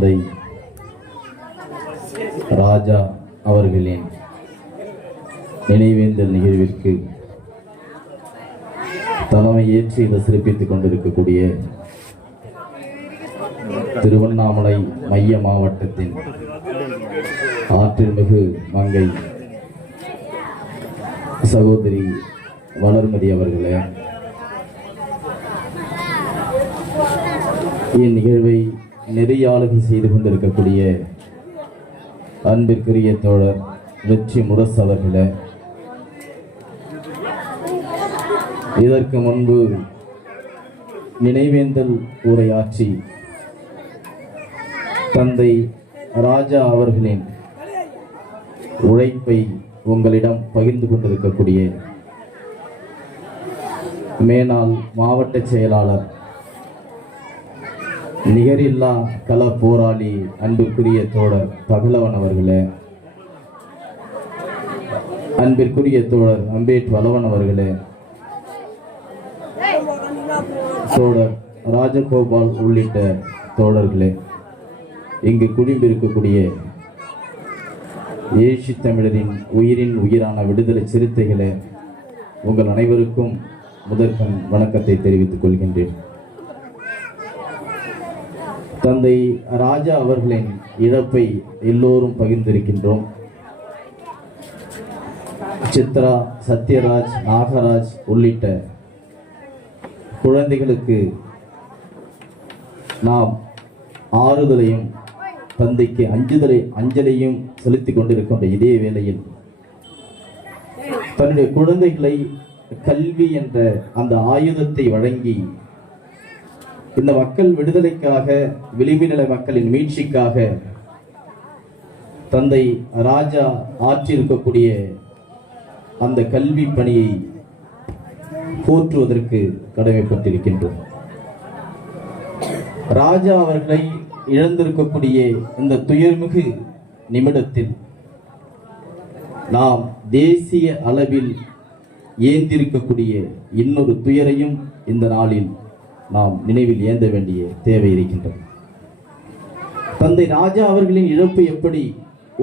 தந்தை ராஜா அவர்களின் நினைவேந்தல் நிகழ்விற்கு தலைமை ஏற்று இதை சிறப்பித்துக் கொண்டிருக்கக்கூடிய திருவண்ணாமலை மைய மாவட்டத்தின் ஆற்றில்மிகு மங்கை சகோதரி வளர்மதி அவர்களே, இந்நிகழ்வை நெறியாளுகை செய்து கொண்டிருக்கக்கூடிய அன்பிற்குரிய தோழர் வெற்றி முரசு அவர்களே, இதற்கு முன்பு நினைவேந்தல் உரையாற்றி தந்தை ராஜா அவர்களின் உழைப்பை உங்களிடம் பகிர்ந்து கொண்டிருக்கக்கூடிய மேனாள் மாவட்ட செயலாளர் நிகரில்லா கள போராளி அன்பிற்குரிய தோழர் பகலவன் அவர்களே, அன்பிற்குரிய தோழர் அம்பேட் வளவன் அவர்களே, தோழர் ராஜகோபால் உள்ளிட்ட தோழர்களே, இங்கு குடிம்பிருக்கக்கூடிய ஏழு தமிழரின் உயிரின் உயிரான விடுதலை சிறுத்தைகளே, உங்கள் அனைவருக்கும் முதற்கண் வணக்கத்தை தெரிவித்துக் கொள்கின்றேன். தந்தை ராஜா அவர்களின் இழப்பை எல்லோரும் பகிர்ந்திருக்கின்றோம். சித்ரா, சத்யராஜ், நாகராஜ் உள்ளிட்ட குழந்தைகளுக்கு நாம் ஆறுதலையும் தந்தைக்கு அஞ்சலையும் செலுத்திக் கொண்டிருக்கின்ற இதே வேளையில் தன்னுடைய குழந்தைகளை கல்வி என்ற அந்த ஆயுதத்தை வழங்கி இந்த மக்கள் விடுதலைக்காக, விளிம்பு நிலை மக்களின் மீட்சிக்காக தந்தை ராஜா ஆற்றியிருக்கக்கூடிய அந்த கல்வி பணியை போற்றுவதற்கு கடமைப்பட்டிருக்கின்றோம். ராஜா அவர்களை இழந்திருக்கக்கூடிய இந்த துயர்மிகு நிமிடத்தில் நாம் தேசிய அளவில் ஏந்திருக்கக்கூடிய இன்னொரு துயரையும் இந்த நாளில் நாம் நினைவில் ஏந்த வேண்டிய தேவை இருக்கின்றது. தந்தை ராஜா அவர்களின் இழப்பு எப்படி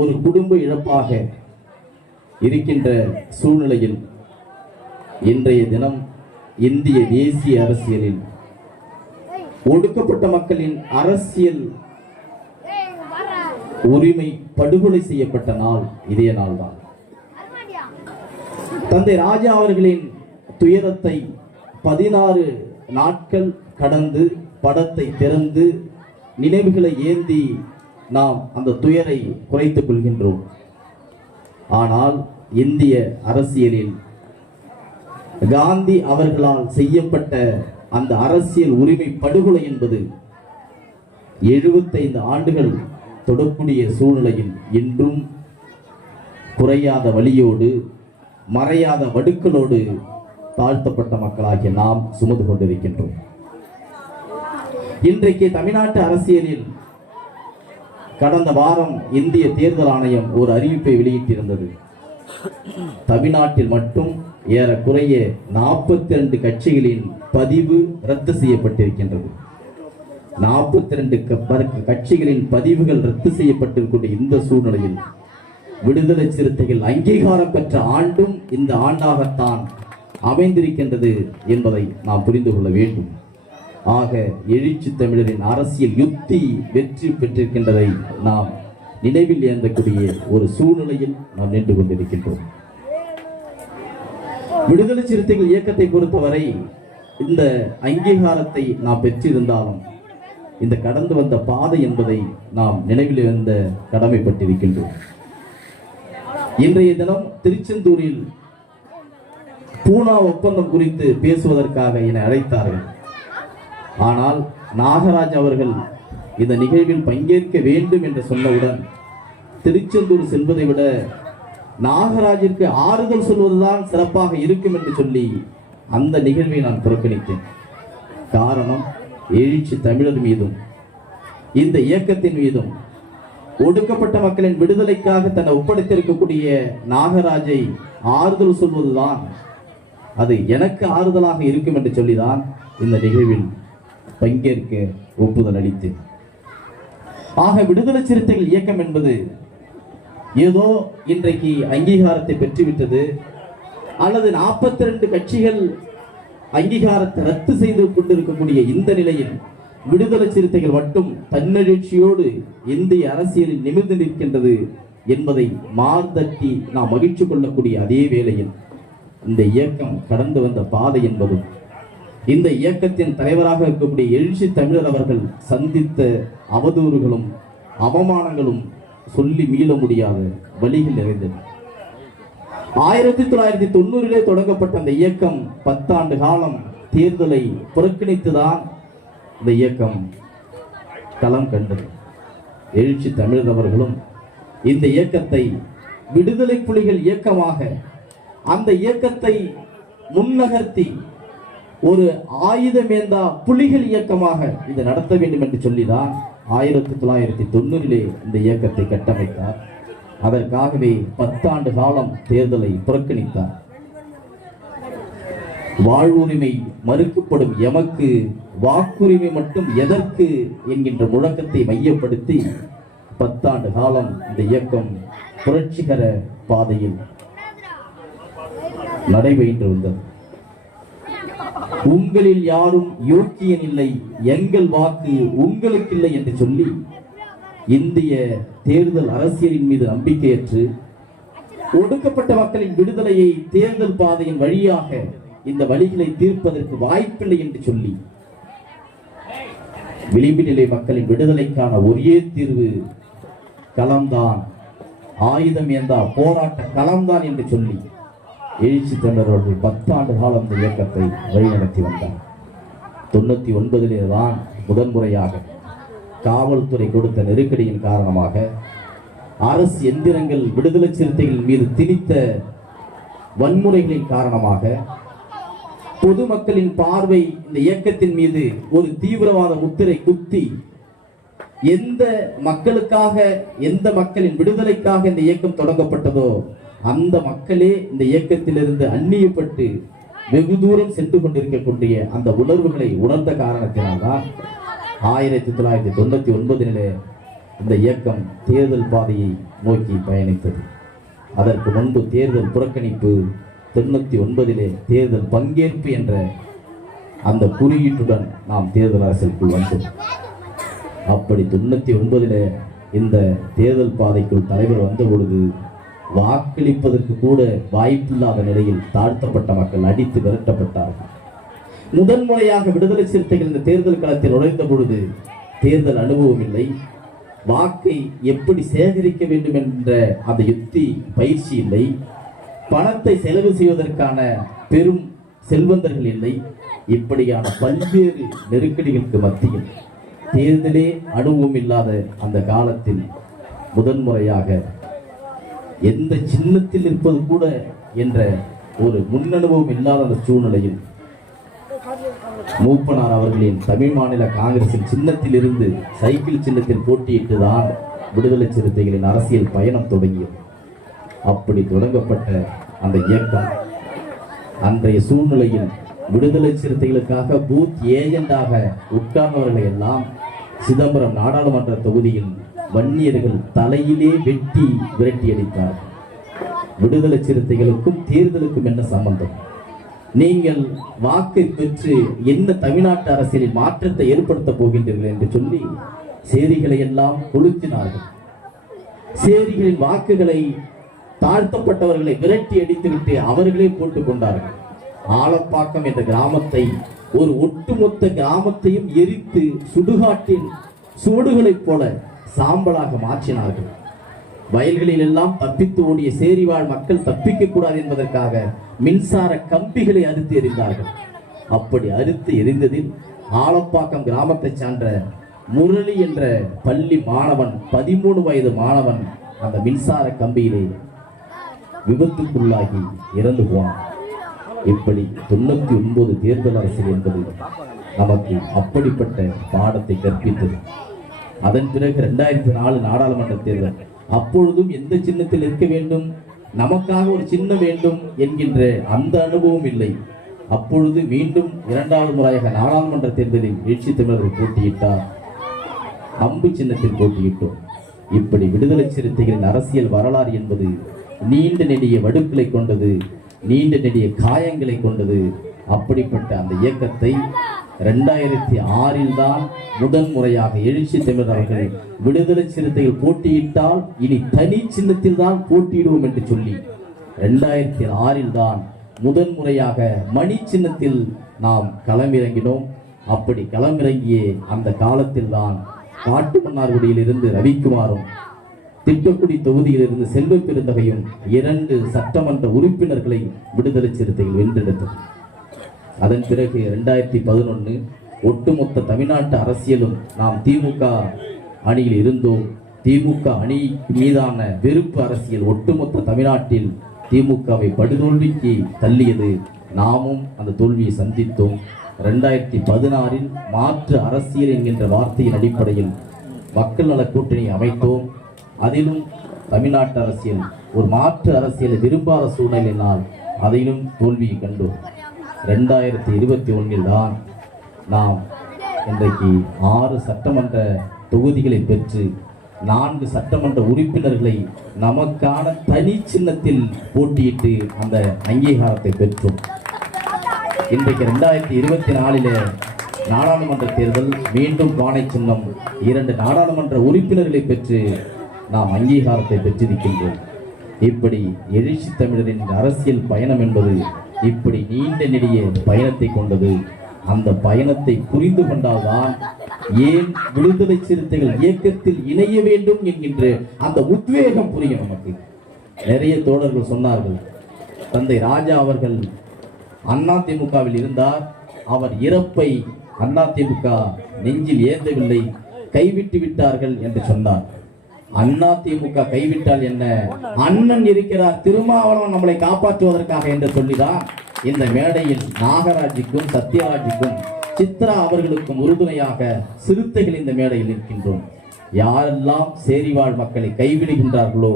ஒரு குடும்ப இழப்பாக இருக்கின்ற சூழ்நிலையில் இன்றைய தினம் இந்திய தேசிய அரசியலில் ஒடுக்கப்பட்ட மக்களின் அரசியல் உரிமை படுகொலை செய்யப்பட்ட நாள் இதே நாள்தான். தந்தை ராஜா அவர்களின் துயரத்தை 16 நாட்கள் கடந்து படத்தை திறந்து நினைவுகளை ஏந்தி நாம் அந்த துயரை குறைத்துக் கொள்கின்றோம். ஆனால் இந்திய அரசியலில் காந்தி அவர்களால் செய்யப்பட்ட அந்த அரசியல் உரிமை படுகொலை என்பது 75 ஆண்டுகள் தொடக்கூடிய சூழ்நிலையில் இன்றும் குறையாத வலியோடு, மறையாத வடுக்களோடு தாழ்த்தப்பட்ட மக்களாகிய நாம் சுமந்து கொண்டிருக்கின்றோம். இன்றைக்கு தமிழ்நாட்டு அரசியலில் கடந்த வாரம் இந்திய தேர்தல் ஆணையம் ஒரு அறிவிப்பை வெளியிட்டிருந்தது. தமிழ்நாட்டில் மட்டும் ஏறக்குறைய 42 கட்சிகளின் பதிவு ரத்து செய்யப்பட்டிருக்கின்றது. 42 கட்சிகளின் பதிவுகள் ரத்து செய்யப்பட்டிருக்கின்ற இந்த சூழ்நிலையில் விடுதலை சிறுத்தைகள் அங்கீகாரம் பெற்ற ஆண்டும் இந்த ஆண்டாகத்தான் அமைந்திருக்கின்றது என்பதை நாம் புரிந்து கொள்ள வேண்டும். ஆக எழுச்சி தமிழரின் அரசியல் யுக்தி வெற்றி பெற்றிருக்கின்றதை நாம் நினைவில் ஏந்தக்கூடிய ஒரு சூழ்நிலையில் நாம் நின்று கொண்டிருக்கின்றோம். விடுதலை சிறுத்தைகள் இயக்கத்தை பொறுத்தவரை இந்த அங்கீகாரத்தை நாம் பெற்றிருந்தாலும் இந்த கடந்து வந்த பாதை என்பதை நாம் நினைவில் இருந்த கடமைப்பட்டிருக்கின்றோம். இன்றைய தினம் திருச்செந்தூரில் பூனா ஒப்பந்தம் குறித்து பேசுவதற்காக என்னை அழைத்தார்கள். ஆனால் நாகராஜ் அவர்கள் இந்த நிகழ்வில் பங்கேற்க வேண்டும் என்று சொன்னவுடன் திருச்செந்தூர் செல்வதை விட நாகராஜிற்கு ஆறுதல் சொல்வதுதான் சிறப்பாக இருக்கும் என்று சொல்லி அந்த நிகழ்வை நான் புறக்கணித்தேன். காரணம், எழுச்சி தமிழர் மீதும் இந்த இயக்கத்தின் மீதும் ஒடுக்கப்பட்ட மக்களின் விடுதலைக்காக தன்னை ஒப்படைத்திருக்கக்கூடிய நாகராஜை ஆறுதல் சொல்வதுதான் அது எனக்கு ஆறுதலாக இருக்கும் என்று சொல்லிதான் இந்த நிகழ்வில் பங்கேற்க ஒப்புதல் அளித்தேன். ஆக விடுதலை சிறுத்தைகள் இயக்கம் என்பது ஏதோ இன்றைக்கு அங்கீகாரத்தை பெற்றுவிட்டது அல்லது 42 கட்சிகள் அங்கீகாரத்தை ரத்து செய்து கொண்டிருக்கக்கூடிய இந்த நிலையில் விடுதலை சிறுத்தைகள் மட்டும் தன்னெழுச்சியோடு இந்திய அரசியலில் நிமிர்ந்து நிற்கின்றது என்பதை மார்தட்டி நாம் மகிழ்ச்சி கொள்ளக்கூடிய அதே வேளையில் இந்த இயக்கம் கடந்து வந்த பாதை என்பதும் இந்த இயக்கத்தின் தலைவராக இருக்கக்கூடிய எழுச்சி தமிழர் அவர்கள் சந்தித்த அவதூறுகளும் அவமானங்களும் சொல்லி மீள முடியாத வழிகள் நிறைந்தது. 1990 தொடங்கப்பட்ட அந்த இயக்கம் 10 ஆண்டு காலம் தேர்தலை புறக்கணித்துதான் இந்த இயக்கம் களம் கண்டது. எழுச்சி தமிழர் அவர்களும் இந்த இயக்கத்தை விடுதலை புலிகள் இயக்கமாக அந்த இயக்கத்தை முன்னகர்த்தி ஒரு ஆயுதமேந்தா புலிகள் இயக்கமாக இதை நடத்த வேண்டும் என்று சொல்லிதான் 1990 இந்த இயக்கத்தை கட்டமைத்தார். அதற்காகவே 10 ஆண்டு காலம் தேர்தலை புறக்கணித்தார். வாழ்வுரிமை மறுக்கப்படும் எமக்கு வாக்குரிமை மட்டும் எதற்கு என்கின்ற முழக்கத்தை மையப்படுத்தி 10 ஆண்டு காலம் இந்த இயக்கம் புரட்சிகர பாதையில் நடைபெற்று வந்தது. உங்களில் யாரும் யோக்கியன் இல்லை, எங்கள் வாக்கு உங்களுக்கு இல்லை என்று சொல்லி இந்திய தேர்தல் அரசியலின் மீது நம்பிக்கையற்று ஒடுக்கப்பட்ட மக்களின் விடுதலையை தேர்தல் பாதையின் வழியாக இந்த வழிகளை தீர்ப்பதற்கு வாய்ப்பில்லை என்று சொல்லி விளிம்பு நிலை மக்களின் விடுதலைக்கான ஒரே தீர்வு களம்தான், ஆயுதம் ஏந்தா போராட்ட களம்தான் என்று சொல்லி எழுச்சி தமிழர்கள் 10 ஆண்டு காலம் இந்த இயக்கத்தை வழிநடத்தி வந்தார். 99 தான் முதன்முறையாக காவல்துறை கொடுத்த நெருக்கடியின் காரணமாக அரசு எந்திரங்கள் விடுதலை சிறுத்தைகள் மீது திணித்த வன்முறைகளின் காரணமாக பொதுமக்களின் பார்வை இந்த இயக்கத்தின் மீது ஒரு தீவிரவாத முத்திரை குத்தி எந்த மக்களுக்காக எந்த மக்களின் விடுதலைக்காக இந்த இயக்கம் தொடங்கப்பட்டதோ அந்த மக்களே இந்த இயக்கத்திலிருந்து அந்நியப்பட்டு வெகு தூரம் சென்று கொண்டிருக்கக்கூடிய அந்த உணர்வுகளை உணர்ந்த காரணத்தினால்தான் 1999 இந்த இயக்கம் தேர்தல் பாதையை நோக்கி பயணித்தது. அதற்கு முன்பு தேர்தல் புறக்கணிப்பு, 99 தேர்தல் பங்கேற்பு என்ற அந்த குறியீட்டுடன் நாம் தேர்தல் அரசியலுக்குள் வந்தோம். அப்படி 99 இந்த தேர்தல் பாதைக்குள் தலைவர் வந்த பொழுது வாக்களிப்பதற்கு கூட வாய்ப்பில்லாத நிலையில் தாழ்த்தப்பட்ட மக்கள் அடித்து விரட்டப்பட்டார்கள். முதன்முறையாக விடுதலை சிறுத்தைகள் இந்த தேர்தல் களத்தில் நுழைந்த பொழுது தேர்தல் அனுபவம் இல்லை, வாக்கை எப்படி சேகரிக்க வேண்டும் என்ற அந்த யுக்தி பயிற்சி இல்லை, பணத்தை செலவு செய்வதற்கான பெரும் செல்வந்தர்கள் இல்லை. இப்படியான பல்வேறு நெருக்கடிகளுக்கு மத்தியில் தேர்தலே அனுபவம் இல்லாத அந்த காலத்தில் முதன்முறையாக எந்த சின்னத்தில் இருப்பது கூட என்ற ஒரு முன்னனுபவம் இல்லாத அந்த சூழ்நிலையில் மூப்பனார் அவர்களின் தமிழ் மாநில காங்கிரசின் சின்னத்தில் இருந்து சைக்கிள் சின்னத்தில் போட்டியிட்டுதான் விடுதலை சிறுத்தைகளின் அரசியல் பயணம் தொடங்கியது. அப்படி தொடங்கப்பட்ட அந்த இயக்கம் அன்றைய சூழ்நிலையில் விடுதலை சிறுத்தைகளுக்காக பூத் ஏஜெண்டாக உட்கார்ந்தவர்களை எல்லாம் சிதம்பரம் நாடாளுமன்ற தொகுதியில் வன்னியர்கள் தலையிலே வெட்டி விரட்டி அடித்தார். விடுதலை சிறுத்தைகளுக்கும் தேர்தலுக்கும் என்ன சம்பந்தம்? நீங்கள் வாக்கை பெற்று என்ன தமிழ்நாட்டு அரசியலில் மாற்றத்தை ஏற்படுத்த போகின்றீர்கள் என்று சொல்லி சேரிகளை எல்லாம் கொளுத்தினார்கள். சேரிகளின் வாக்குகளை தாழ்த்தப்பட்டவர்களை விரட்டி அடித்துவிட்டு அவர்களே போட்டுக் கொண்டார்கள். ஆலப்பாக்கம் என்ற கிராமத்தை, ஒரு ஒட்டுமொத்த கிராமத்தையும் எரித்து சுடுகாட்டின் சுவடுகளைப் போல சாம்பலாக மாற்றினார்கள். வயல்களில் எல்லாம் தப்பித்து ஓடிய சேரிவாழ் மக்கள் தப்பிக்க கூடாது என்பதற்காக மின்சார கம்பிகளை அறுத்து எறிந்தார்கள். அப்படி அறுத்து எரிந்ததில் ஆலப்பாக்கம் கிராமத்தை சார்ந்த முரளி என்ற பள்ளி மாணவன், 13 வயது மாணவன் அந்த மின்சார கம்பியிலே விபத்துக்குள்ளாகி இறந்து போனான். இப்படி 99 தேர்தல் அரசியல் என்பது நமக்கு அப்படிப்பட்ட பாடத்தை கற்பித்தது. அதன் பிறகு 2004 நாடாளுமன்ற தேர்தல். அப்பொழுதும் எந்த சின்னத்தில் இருக்க வேண்டும், நமக்காக ஒரு சின்னம் வேண்டும் என்கின்ற அந்த அனுபவம் இல்லை. அப்பொழுது மீண்டும் 2வது முறையாக நாடாளுமன்ற தேர்தலில் எழுச்சி தமிழர்கள் போட்டியிட்டார். அம்பு சின்னத்தில் போட்டியிட்டோம். இப்படி விடுதலை சிறுத்தைகளின் அரசியல் வரலாறு என்பது நீண்ட நெடிய வடுக்களை கொண்டது, நீண்ட நெடிய காயங்களை கொண்டது. அப்படிப்பட்ட அந்த இயக்கத்தை 2006 தான் முதன் முறையாக எழுச்சி தமிழர் அவர்கள் விடுதலை சிறுத்தைகள் போட்டியிட்டால் இனி தனி சின்னத்தில் தான் போட்டியிடுவோம் என்று சொல்லி 2006 தான் முதன் முறையாக மணி சின்னத்தில் நாம் களமிறங்கினோம். அப்படி களமிறங்கிய அந்த காலத்தில் தான் காட்டுமன்னார்குடியில் இருந்து ரவிக்குமாரும் திட்டக்குடி தொகுதியிலிருந்து செல்வ பெருந்தகையும் 2 சட்டமன்ற உறுப்பினர்களை விடுதலை சிறுத்தைகள் வென்றெடுத்தது. அதன் பிறகு 2011 ஒட்டுமொத்த தமிழ்நாட்டு அரசியலும் நாம் திமுக அணியில் இருந்தோம். திமுக அணி மீதான வெறுப்பு அரசியல் ஒட்டுமொத்த தமிழ்நாட்டில் திமுகவை படுதோல்விக்கு தள்ளியது. நாமும் அந்த தோல்வியை சந்தித்தோம். 2016 மாற்று அரசியல் என்கின்ற வார்த்தையின் அடிப்படையில் மக்கள் நல கூட்டணி அமைத்தோம். அதிலும் தமிழ்நாட்டு அரசியல் ஒரு மாற்று அரசியலை விரும்பாத சூழ்நிலையினால் அதிலும் தோல்வியை கண்டோம். 2021 தான் நாம் இன்றைக்கு 6 சட்டமன்ற தொகுதிகளை பெற்று 4 சட்டமன்ற உறுப்பினர்களை நமக்கான தனி சின்னத்தில் போட்டியிட்டு அந்த அங்கீகாரத்தை பெற்றோம். இன்றைக்கு 2024 நாடாளுமன்ற தேர்தல் மீண்டும் பானை சின்னம் 2 நாடாளுமன்ற உறுப்பினர்களை பெற்று நாம் அங்கீகாரத்தை பெற்றிருக்கின்றோம். இப்படி எழுச்சி தமிழரின் அரசியல் பயணம் என்பது இப்படி நீண்ட நெடிய பயணத்தை கொண்டது. அந்த பயணத்தை புரிந்து கொண்டால்தான் ஏன் விடுதலை சிறுத்தைகள் இயக்கத்தில் இணைய வேண்டும் என்கின்ற அந்த உத்வேகம் புரியும் நமக்கு. நிறைய தோழர்கள் சொன்னார்கள், தந்தை ராஜா அவர்கள் அதிமுகவில் இருந்தார், அவர் இறப்பை அதிமுக நெஞ்சில் ஏந்தவில்லை, கைவிட்டு விட்டார்கள் என்று சொன்னார். அதிமுக கைவிட்டால் என்ன, அண்ணன் இருக்கிறார் திருமாவளவன் நம்மளை காப்பாற்றுவதற்காக என்று சொல்லிதான் இந்த மேடையில் நாகராஜுக்கும் சத்யராஜுக்கும் சித்ரா அவர்களுக்கும் உறுதுணையாக சிறுத்தைகள் இந்த மேடையில் இருக்கின்றோம். யாரெல்லாம் சேரிவாழ் மக்களை கைவிடுகின்றார்களோ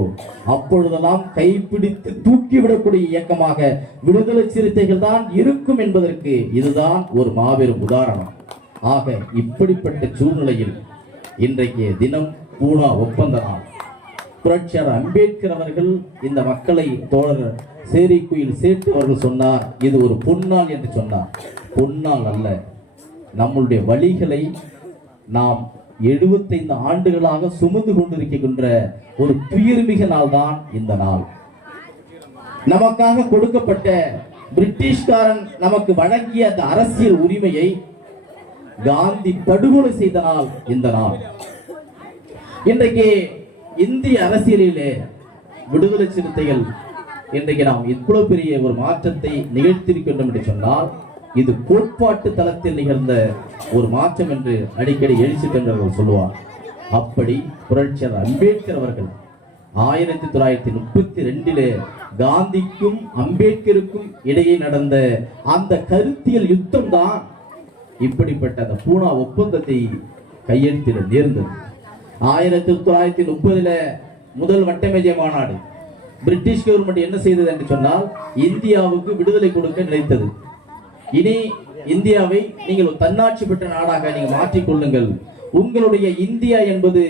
அப்பொழுதெல்லாம் கைப்பிடித்து தூக்கிவிடக்கூடிய இயக்கமாக விடுதலை சிறுத்தைகள் தான் இருக்கும் என்பதற்கு இதுதான் ஒரு மாபெரும் உதாரணம். ஆக இப்படிப்பட்ட சூழ்நிலையில் இன்றைக்கு தினம் பூனா ஒப்பந்த நாள். புரட்சியாளர் அம்பேத்கர் அவர்கள் இந்த மக்களை தோழர் சேரிக்குயில் சேட்டு அவர்கள் சொன்னார், இது ஒரு பொன்னாள் என்று சொன்னார். பொன்னாள் அல்ல, நம்முடைய வழிகளை நாம் 75 ஆண்டுகளாக சுமந்து கொண்டிருக்கின்ற ஒரு துயர்மிக நாள் தான் இந்த நாள். நமக்காக கொடுக்கப்பட்ட பிரிட்டிஷ்காரன் நமக்கு வழங்கிய அந்த அரசியல் உரிமையை காந்தி படுகொலை செய்த நாள் இந்த நாள். இன்றைக்கு இந்திய அரசியலிலே விடுதலை சிறுத்தைகள் இன்றைக்கு நாம் இவ்வளவு பெரிய ஒரு மாற்றத்தை நிகழ்த்தியிருக்கின்றோம் என்று சொன்னால் இது கோட்பாட்டு தளத்தில் நிகழ்ந்த ஒரு மாற்றம் என்று அடிக்கடி எழுச்சி தமிழர்கள் சொல்லுவார். அப்படி புரட்சியாளர் அம்பேத்கர் அவர்கள் 1932 காந்திக்கும் அம்பேத்கருக்கும் இடையே நடந்த அந்த கருத்தியல் யுத்தம் தான் இப்படிப்பட்ட அந்த பூனா ஒப்பந்தத்தை கையெழுத்திட நேர்ந்தது. 1930 முதல் வட்டமேஜை மாநாடு பிரிட்டிஷ் கவர்மெண்ட் என்ன செய்தது என்று சொன்னால் இந்தியாவுக்கு விடுதலை கொடுக்க நினைத்தது. இனி இந்தியாவை நீங்கள் தன்னாட்சி பெற்ற நாடாக நீங்கள் மாற்றிக்கொள்ளுங்கள், உங்களுடைய இந்தியா என்பது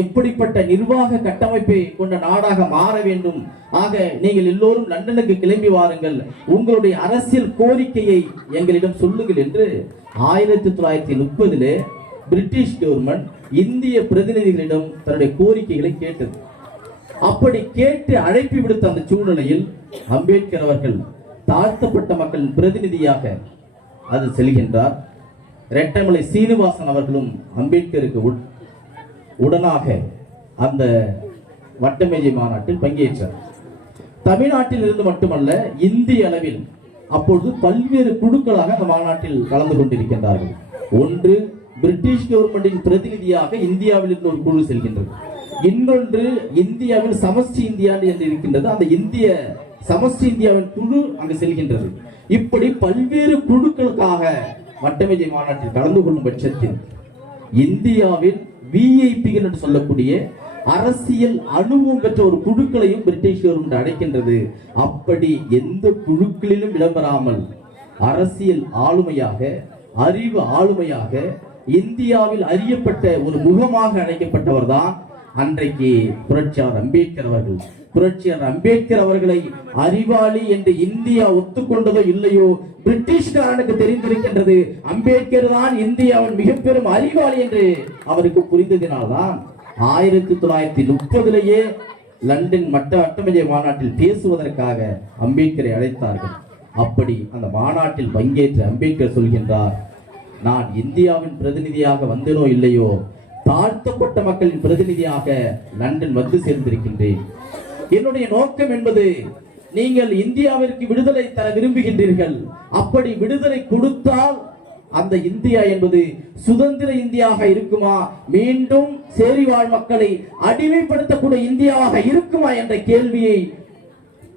எப்படிப்பட்ட நிர்வாக கட்டமைப்பை கொண்ட நாடாக மாற வேண்டும், ஆக நீங்கள் எல்லோரும் லண்டனுக்கு கிளம்பி வாருங்கள், உங்களுடைய அரசியல் கோரிக்கையை எங்களிடம் சொல்லுங்கள் என்று 1930 பிரிட்டிஷ் கவர்மெண்ட் இந்திய பிரதிநிதிகளிடம் தன்னுடைய கோரிக்கைகளை கேட்டது. அப்படி கேட்டு அழைப்பு விடுத்த அந்த சூழ்நிலையில் அம்பேத்கர் அவர்கள் தாழ்த்தப்பட்ட மக்களின் பிரதிநிதியாக அது செல்கின்றார். ரெட்டமலை சீனிவாசன் அவர்களும் அம்பேத்கருக்கு உடனாக அந்த வட்டமேஜை மாநாட்டில் பங்கேற்றார். தமிழ்நாட்டில் இருந்து மட்டுமல்ல, இந்திய அளவில் அப்பொழுது பல்வேறு குழுக்களாக அந்த மாநாட்டில் கலந்து கொண்டிருக்கின்றார்கள். ஒன்று, பிரிட்டிஷ் கவர்மெண்டின் பிரதிநிதியாக இந்தியாவில் இருந்து ஒரு குழு செல்கின்றது. இன்னொன்று, இந்தியாவில் சமஷ்டி இந்தியா என்று இருக்கின்றது, அந்த இந்திய சமஷ்டி இந்தியாவின் குழு அங்கு செல்கின்றது. இப்படி பல்வேறு குழுக்களுக்காக வட்டமேஜை மாநாட்டில் கலந்து கொள்ளும் பட்சத்தில் இந்தியாவில் விஐபிகள் என்று சொல்லக்கூடிய அரசியல் அனுபவம் பெற்ற ஒரு குழுக்களையும் பிரிட்டிஷ் கவர்மெண்ட் அடைக்கின்றது. அப்படி எந்த குழுக்களிலும் இடம்பெறாமல் அரசியல் ஆளுமையாக, அறிவு ஆளுமையாக, இந்தியாவில் அறியப்பட்ட ஒரு முகமாக அழைக்கப்பட்டவர் தான் அன்றைக்கு புரட்சியாளர் அம்பேத்கர் அவர்கள். புரட்சியாளர் அம்பேத்கர் அவர்களை அறிவாளி என்று இந்தியா ஒத்துக்கொண்டதோ இல்லையோ, பிரிட்டிஷ்காரனுக்கு தெரிந்திருக்கின்றது அம்பேத்கர் தான் இந்தியாவின் மிக பெரும் அறிவாளி என்று அவருக்கு புரிந்ததினால்தான் 1930 லண்டன் வட்டமேஜை மாநாட்டில் பேசுவதற்காக அம்பேத்கரை அழைத்தார்கள். அப்படி அந்த மாநாட்டில் பங்கேற்ற அம்பேத்கர் சொல்கின்றார், நான் இந்தியாவின் பிரதிநிதியாக வந்தேனோ இல்லையோ, தாழ்த்தப்பட்ட மக்களின் பிரதிநிதியாக லண்டன் வந்து சேர்ந்திருக்கின்றேன். என்னுடைய நோக்கம் என்பது, நீங்கள் இந்தியாவிற்கு விடுதலை தர விரும்புகின்றீர்கள். அப்படி விடுதலை கொடுத்தால் அந்த இந்தியா என்பது சுதந்திர இந்தியாவாக இருக்குமா, மீண்டும் சேரிவாழ் மக்களை அடிமைப்படுத்தக்கூடிய இந்தியாவாக இருக்குமா என்ற கேள்வியை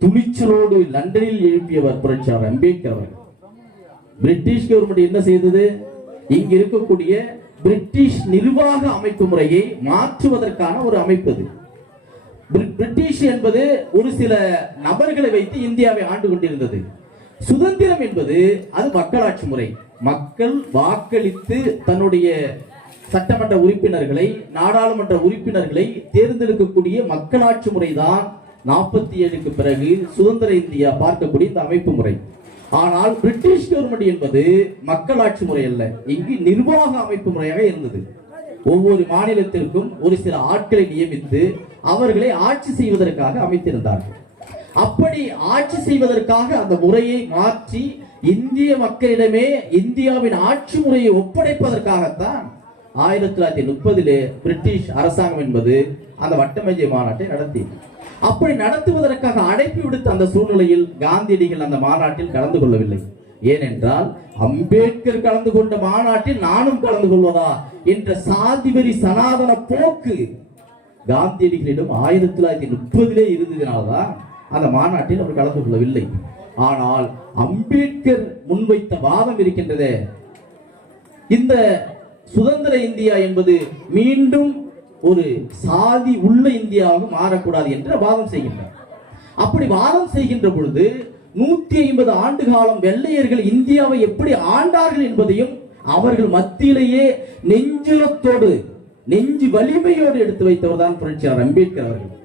துணிச்சலோடு லண்டனில் எழுப்பியவர் புரட்சியாளர் அம்பேத்கர் அவர்கள். பிரிட்டிஷ் கவர்மெண்ட் என்ன செய்தது? இங்கு இருக்கக்கூடிய பிரிட்டிஷ் நிர்வாக அமைப்பு முறையை மாற்றுவதற்கான ஒரு அமைப்பு அது. பிரிட்டிஷ் என்பது ஒரு சில நபர்களை வைத்து இந்தியாவை ஆண்டு கொண்டிருந்தது. சுதந்திரம் என்பது அது மக்களாட்சி முறை. மக்கள் வாக்களித்து தன்னுடைய சட்டமன்ற உறுப்பினர்களை, நாடாளுமன்ற உறுப்பினர்களை தேர்ந்தெடுக்கக்கூடிய மக்களாட்சி முறைதான் 47க்கு பிறகு சுதந்திர இந்தியா பார்க்கக்கூடிய இந்த அமைப்பு முறை. ஆனால் பிரிட்டிஷ் கவர்மெண்ட் என்பது மக்களாட்சி முறை அல்ல, இங்கு நிர்வாக அமைப்பு முறையாக இருந்தது. ஒவ்வொரு மாநிலத்திற்கும் ஒரு சில ஆட்களை நியமித்து அவர்களை ஆட்சி செய்வதற்காக அமைத்திருந்தார்கள். அப்படி ஆட்சி செய்வதற்காக அந்த முறையை மாற்றி இந்திய மக்களிடமே இந்தியாவின் ஆட்சி முறையை ஒப்படைப்பதற்காகத்தான் 1930 பிரிட்டிஷ் அரசாங்கம் என்பது அந்த வட்டமேஜை மாநாட்டை நடத்தி, அப்படி நடத்துவதற்காக அழைப்பு விடுத்த அந்த சூழ்நிலையில் காந்தியடிகள் அந்த மாநாட்டில் கலந்து கொள்ளவில்லை. ஏனென்றால் அம்பேத்கர் கலந்து கொண்ட மாநாட்டில் நானும் கலந்து கொள்வதா என்ற சாதிவெறி சனாதன போக்கு காந்தியடிகளிடம் 1930 இருந்ததினால்தான் அந்த மாநாட்டில் அவர் கலந்து கொள்ளவில்லை. ஆனால் அம்பேத்கர் முன்வைத்த வாதம் இருக்கின்றதே, இந்த சுதந்திர இந்தியா என்பது மீண்டும் ஒரு சாதி உள்ள இந்தியாவாக மாறக்கூடாது என்று வாதம் செய்கின்றார். அப்படி வாதம் செய்கின்ற பொழுது 150 ஆண்டு காலம் வெள்ளையர்கள் இந்தியாவை எப்படி ஆண்டார்கள் என்பதையும் அவர்கள் மத்தியிலேயே நெஞ்சுரத்தோடு, நெஞ்சு வலிமையோடு எடுத்து வைத்தவர் தான் புரட்சியாளர் அம்பேத்கர் அவர்கள்.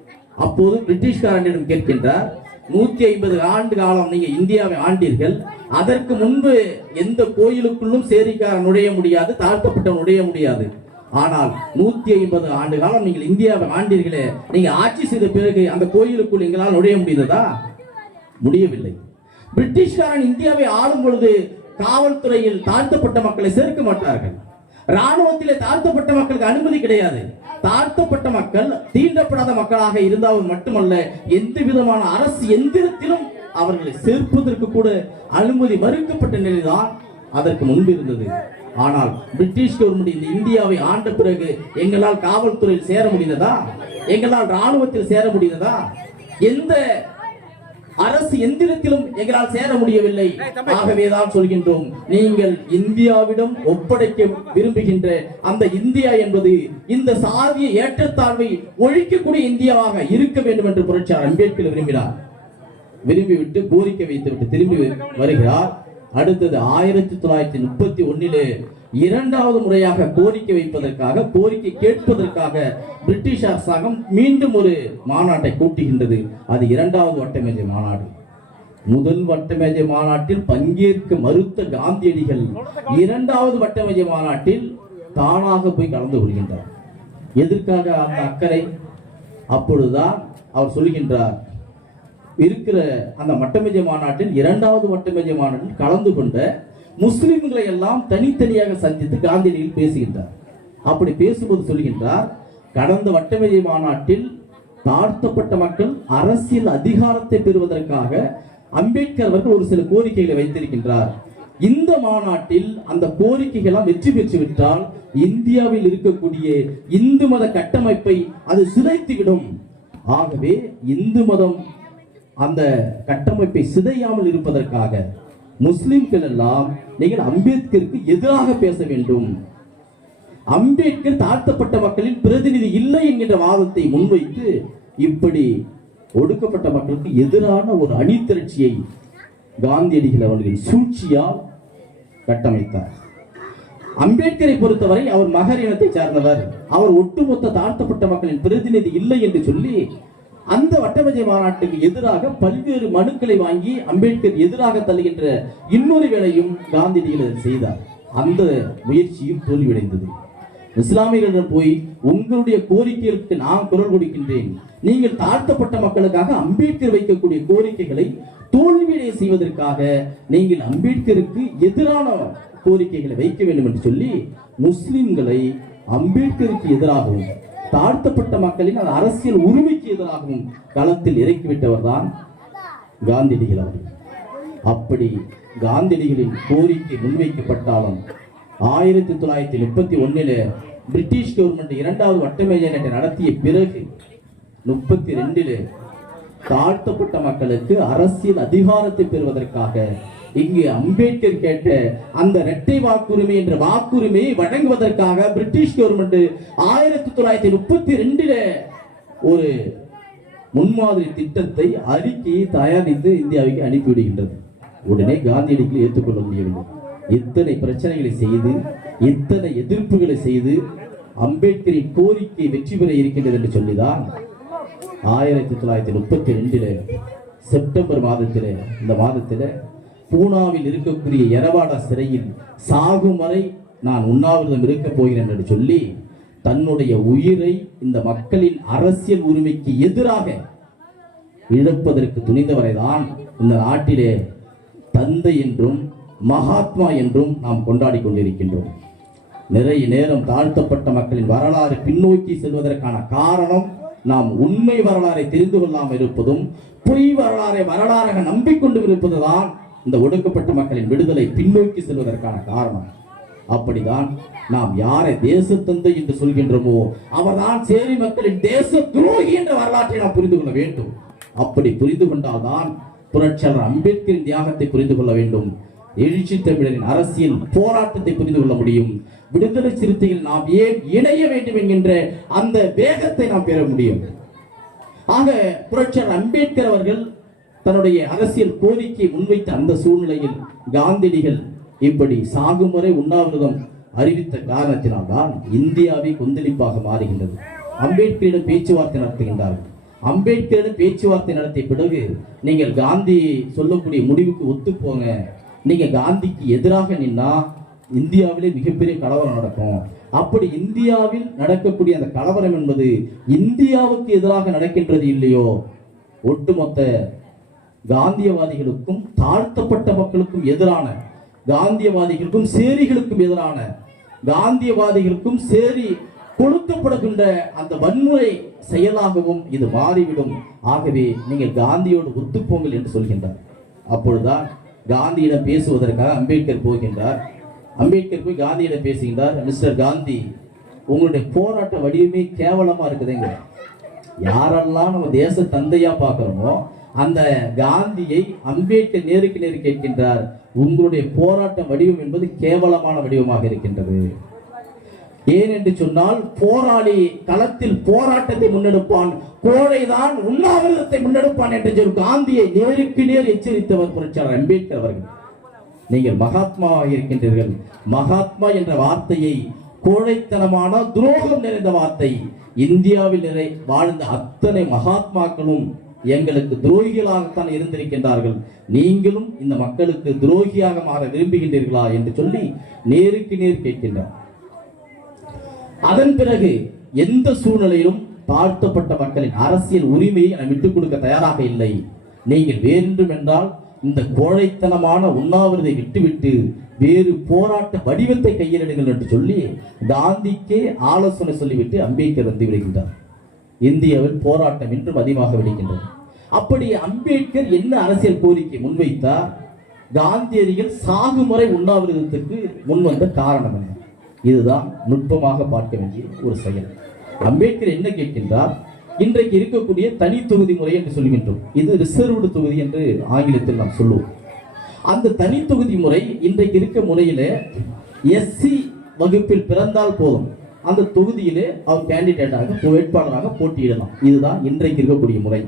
அப்போது பிரிட்டிஷ்காரனிடம் கேட்கின்றார், 150 ஆண்டு காலம் நீங்க இந்தியாவை ஆண்டீர்கள், அதற்கு முன்பு எந்த கோயிலுக்குள்ளும் சேரிக்காரன் நுழைய முடியாது, தாழ்த்தப்பட்டவன் நுழைய முடியாது. ஆனால் 150 ஆண்டு காலம் நீங்கள் இந்தியாவை ஆண்டீர்களே, நீங்க ஆட்சி செய்த பிறகு அந்த கோயிலுக்குள் எங்களால் நுழைய முடிந்ததா? முடியவில்லை. பிரிட்டிஷ்காரன் இந்தியாவை ஆளும் பொழுது காவல்துறையில் தாழ்த்தப்பட்ட மக்களை சேர்க்க மாட்டார்கள், ராணுவத்திலே தாழ்த்தப்பட்ட மக்களுக்கு அனுமதி கிடையாது. தாழ்த்தப்பட்ட மக்கள் தீண்டப்படாத மக்களாக இருந்தால் மட்டுமல்ல, எந்த விதமான அரசு எந்திரத்திலும் அவர்களை சேர்ப்பதற்கு கூட அனுமதி மறுக்கப்பட்ட நிலைதான் அதற்கு முன்பு இருந்தது. ஆனால் பிரிட்டிஷ் கவர்மெண்ட் இந்த இந்தியாவை ஆண்ட பிறகு எங்களால் காவல்துறையில் சேர முடிந்ததா? எங்களால் ராணுவத்தில் சேர முடிந்ததா? எந்த அரசு எந்திரத்திலும் எங்களால் சேர முடியவில்லை. ஆகவேதான் சொல்கின்றோம், நீங்கள் இந்தியாவிடம் ஒப்படைக்க விரும்புகின்ற அந்த இந்தியா என்பது இந்த சாதிய ஏற்றத்தாழ்வை ஒழிக்கக்கூடிய இந்தியாவாக இருக்க வேண்டும் என்று புரட்சியாளர் அம்பேத்கர் விரும்பினார். விரும்பிவிட்டு கோரிக்கை வைத்துவிட்டு திரும்பி வருகிறார். அடுத்தது 1931 இரண்டாவது முறையாக கோரிக்கை வைப்பதற்காக, கோரிக்கை கேட்பதற்காக பிரிட்டிஷ் அரசாங்கம் மீண்டும் ஒரு மாநாட்டை கூட்டுகின்றது. அது இரண்டாவது வட்டமேஜை மாநாடு. முதல் வட்டமேஜை மாநாட்டில் பங்கேற்க மறுத்த காந்தியடிகள் இரண்டாவது வட்டமேஜை மாநாட்டில் தானாக போய் கலந்து கொள்கின்றார். எதற்காக அந்த அக்கறை? அப்பொழுதுதான் அவர் சொல்கின்றார், இருக்கிற அந்த வட்டமேஜை மாநாட்டில், இரண்டாவது வட்டமேஜை மாநாட்டில் கலந்து கொண்ட முஸ்லிம்களை எல்லாம் தனித்தனியாக சந்தித்து காந்தியடிகள் பேசுகின்றார். அப்படி பேசும்போது சொல்கின்றார், கடந்த வட்டமேஜை மாநாட்டில் தாழ்த்தப்பட்ட மக்கள் அரசியல் அதிகாரத்தை பெறுவதற்காக அம்பேத்கர் அவர்கள் ஒரு சில கோரிக்கைகளை வைத்திருக்கின்றார். இந்த மாநாட்டில் அந்த கோரிக்கைகள் வெற்றி பெற்றுவிட்டால் இந்தியாவில் இருக்கக்கூடிய இந்து மத கட்டமைப்பை அது சிதைத்துவிடும். ஆகவே இந்து மதம் அந்த கட்டமைப்பை சிதையாமல் இருப்பதற்காக முஸ்லிம்கள் எல்லாம் நீங்கள் அம்பேத்கருக்கு எதிராக பேச வேண்டும். அம்பேத்கர் தாழ்த்தப்பட்ட மக்களின் பிரதிநிதி இல்லை என்கின்ற வாதத்தை முன்வைத்து இப்படி ஒடுக்கப்பட்ட மக்களுக்கு எதிரான ஒரு அணிதிரட்சியை காந்தியடிகள் அவர்களின் சூழ்ச்சியால் கட்டமைத்தார். அம்பேத்கரை பொறுத்தவரை அவர் மகர் இனத்தை சார்ந்தவர், அவர் ஒட்டுமொத்த தாழ்த்தப்பட்ட மக்களின் பிரதிநிதி இல்லை என்று சொல்லி அந்த வட்டமேஜை மாநாட்டுக்கு எதிராக பல்வேறு மனுக்களை வாங்கி அம்பேத்கர் எதிராக தள்ளுகின்ற இன்னொரு வேளையும் காந்தியடிகள் செய்தார். அந்த முயற்சியும் தோல்வியடைந்தது. இஸ்லாமியர்களிடம் போய் உங்களுடைய கோரிக்கைகளுக்கு நான் குரல் கொடுக்கின்றேன், நீங்கள் தாழ்த்தப்பட்ட மக்களுக்காக அம்பேத்கர் வைக்கக்கூடிய கோரிக்கைகளை தோல்வியடைய செய்வதற்காக நீங்கள் அம்பேத்கருக்கு எதிரான கோரிக்கைகளை வைக்க வேண்டும் என்று சொல்லி முஸ்லிம்களை அம்பேத்கருக்கு எதிராகவும் தாழ்த்தப்பட்ட மக்களின் அரசியல் உரிமைக்கு எதிராகவும் களத்தில் இறக்கிவிட்டவர் தான் காந்தியடிகள் அவர்கள். அப்படி காந்தியடிகளின் கோரிக்கை முன்வைக்கப்பட்டாலும் 1931 பிரிட்டிஷ் கவர்மெண்ட் இரண்டாவது வட்டமேஜை நடத்திய பிறகு 32 தாழ்த்தப்பட்ட மக்களுக்கு அரசியல் அதிகாரத்தை பெறுவதற்காக இங்கு அம்பேத்கர் கேட்ட அந்த இரட்டை வாக்குரிமை என்ற வாக்குரிமையை வழங்குவதற்காக பிரிட்டிஷ் கவர்மெண்ட் 1932 ஒரு முன்மாதிரி திட்டத்தை அறிக்கையை தயாரித்து இந்தியாவுக்கு அனுப்பிவிடுகின்றது. உடனே காந்தியடிகள் ஏற்றுக்கொள்ள முடியவில்லை. இத்தனை பிரச்சனைகளை செய்து இத்தனை எதிர்ப்புகளை செய்து அம்பேத்கரின் கோரிக்கை வெற்றி பெற இருக்கின்றது என்று சொல்லிதான் 1932 செப்டம்பர் மாதத்தில் இந்த மாதத்தில் பூனாவில் இருக்கக்கூடிய எரவாடா சிறையில் சாகும் வரை நான் உண்ணாவிரதம் இருக்கப் போகிறேன் என்று சொல்லி தன்னுடைய உயிரை இந்த மக்களின் அரசியல் உரிமைக்கு எதிராக இழப்பதற்கு துணிந்தவரைதான் இந்த நாட்டிலே தந்தை என்றும் மகாத்மா என்றும் நாம் கொண்டாடி கொண்டிருக்கின்றோம். நிறைய நேரம் தாழ்த்தப்பட்ட மக்களின் வரலாறு பின்னோக்கி செல்வதற்கான காரணம் நாம் உண்மை வரலாறை தெரிந்து கொள்ளாமல் இருப்பதும் பொய் வரலாறை வரலாறாக நம்பிக்கொண்டு இருப்பதுதான் இந்த ஒடுக்கப்பட்ட மக்களின் விடுதலை பின்னோக்கி செல்வதற்கான காரணம். அப்படிதான் நாம் யாரை தேசத்தந்தை என்று சொல்கின்றோமோ அவர்தான் சேரி மக்களின் தேச துரோகி என்ற வரலாற்றை நாம் புரிந்து கொள்ள வேண்டும். அப்படி புரிந்து கொண்டால்தான் புரட்சியாளர் அம்பேத்கரின் தியாகத்தை புரிந்து கொள்ள வேண்டும், எழுச்சி தமிழரின் அரசியல் போராட்டத்தை புரிந்து கொள்ள முடியும், விடுதலை சிறுத்தைகள் நாம் ஏன் இணைய வேண்டும் என்கின்ற அந்த வேகத்தை நாம் பெற முடியும். ஆக புரட்சியாளர் அம்பேத்கர் அவர்கள் தன்னுடைய அரசியல் கோரிக்கை முன்வைத்த அந்த சூழ்நிலையில் காந்தியடிகள் இப்படி சாகும் வரை உண்ணாவிரதம் அறிவித்த காரணத்தினால்தான் இந்தியாவை கொந்தளிப்பாக மாறுகின்றது. அம்பேத்கரிடம் பேச்சுவார்த்தை நடத்துகின்றார்கள். அம்பேத்கரிடம் பேச்சுவார்த்தை நடத்திய பிறகு நீங்கள் காந்தி சொல்லக்கூடிய முடிவுக்கு ஒத்துப்போங்க, நீங்க காந்திக்கு எதிராக நின்னா இந்தியாவிலே மிகப்பெரிய கலவரம் நடக்கும். அப்படி இந்தியாவில் நடக்கக்கூடிய அந்த கலவரம் என்பது இந்தியாவுக்கு எதிராக நடக்கின்றது இல்லையோ, ஒட்டுமொத்த காந்தியவாதிகளுக்கும் தாழ்த்தப்பட்ட மக்களுக்கும் எதிரான, காந்தியவாதிகளுக்கும் சேரிகளுக்கும் எதிரான, காந்தியவாதிகளுக்கும் சேரி கொடுக்கப்படுகின்ற அந்த வன்முறை செயலாகவும் இது மாறிவிடும். ஆகவே நீங்கள் காந்தியோடு ஒத்துப்போங்கள் என்று சொல்கின்றார். அப்பொழுதுதான் காந்தியிடம் பேசுவதற்காக அம்பேத்கர் போகின்றார். அம்பேத்கர் போய் காந்தியிடம் பேசுகின்றார். மிஸ்டர் காந்தி, உங்களுடைய போராட்ட வடிவமே கேவலமா இருக்குதுங்க. யாரெல்லாம் நம்ம தேச தந்தையா பார்க்கிறோமோ அந்த காந்தியை அம்பேத்கர் நேருக்கு நேரு கேட்கின்றார், உங்களுடைய போராட்ட வடிவம் என்பது கேவலமான வடிவமாக இருக்கின்றது. ஏன் என்று சொன்னால் போராளி களத்தில் போராட்டத்தை முன்னெடுப்பான், கோழைதான் உண்ணாவிரதத்தை முன்னெடுப்பான் என்று சொல்லி காந்தியை நேருக்கு நேர் எச்சரித்தவர் புரட்சியாளர் அம்பேத்கர் அவர்கள். நீங்கள் மகாத்மாவாக இருக்கின்றீர்கள். மகாத்மா என்ற வார்த்தையை கோழைத்தனமான துரோகம் நிறைந்த வார்த்தை. இந்தியாவில் வாழ்ந்த அத்தனை மகாத்மாக்களும் எங்களுக்கு துரோகிகளாகத்தான் இருந்திருக்கின்றார்கள். நீங்களும் இந்த மக்களுக்கு துரோகியாக மாற விரும்புகின்றீர்களா என்று சொல்லி நேருக்கு நேர் கேட்கின்றார். அதன் பிறகு எந்த சூழ்நிலையிலும் தாழ்த்தப்பட்ட மக்களின் அரசியல் உரிமையை விட்டுக் கொடுக்க தயாராக இல்லை. நீங்கள் வேறென்றும் என்றால் இந்த கோழைத்தனமான உண்ணாவிரதை விட்டுவிட்டு வேறு போராட்ட வடிவத்தை கையிலிடுங்கள் என்று சொல்லி காந்திக்கே ஆலோசனை சொல்லிவிட்டு அம்பேத்கர் வந்து விடுகின்றார். இந்தியாவில் போராட்டம் இன்றும் அதிகமாக விடுகின்றது. அப்படி அம்பேத்கர் என்ன அரசியல் கோரிக்கை முன்வைத்தார்? காந்தியடிகள் சாகுமுறை உண்ணாவிரதத்துக்கு முன்வந்த காரணம் என்ன? இதுதான் நுட்பமாக பார்க்க வேண்டிய ஒரு செயல். அம்பேத்கர் என்ன கேட்கின்றார்? இன்றைக்கு இருக்கக்கூடிய தனி தொகுதி முறை என்று சொல்கின்றோம். இது ரிசர்வ்டு தொகுதி என்று ஆங்கிலத்தில் நாம் சொல்லுவோம். அந்த தனி தொகுதி முறை இன்றைக்கு இருக்க முறையில எஸ்சி வகுப்பில் பிறந்தால் போதும், அந்த தொகுதியிலே அவர் கேண்டிடேட்டாக வேட்பாளராக போட்டியிடலாம். இதுதான் இன்றைக்கு இருக்கக்கூடிய முறை.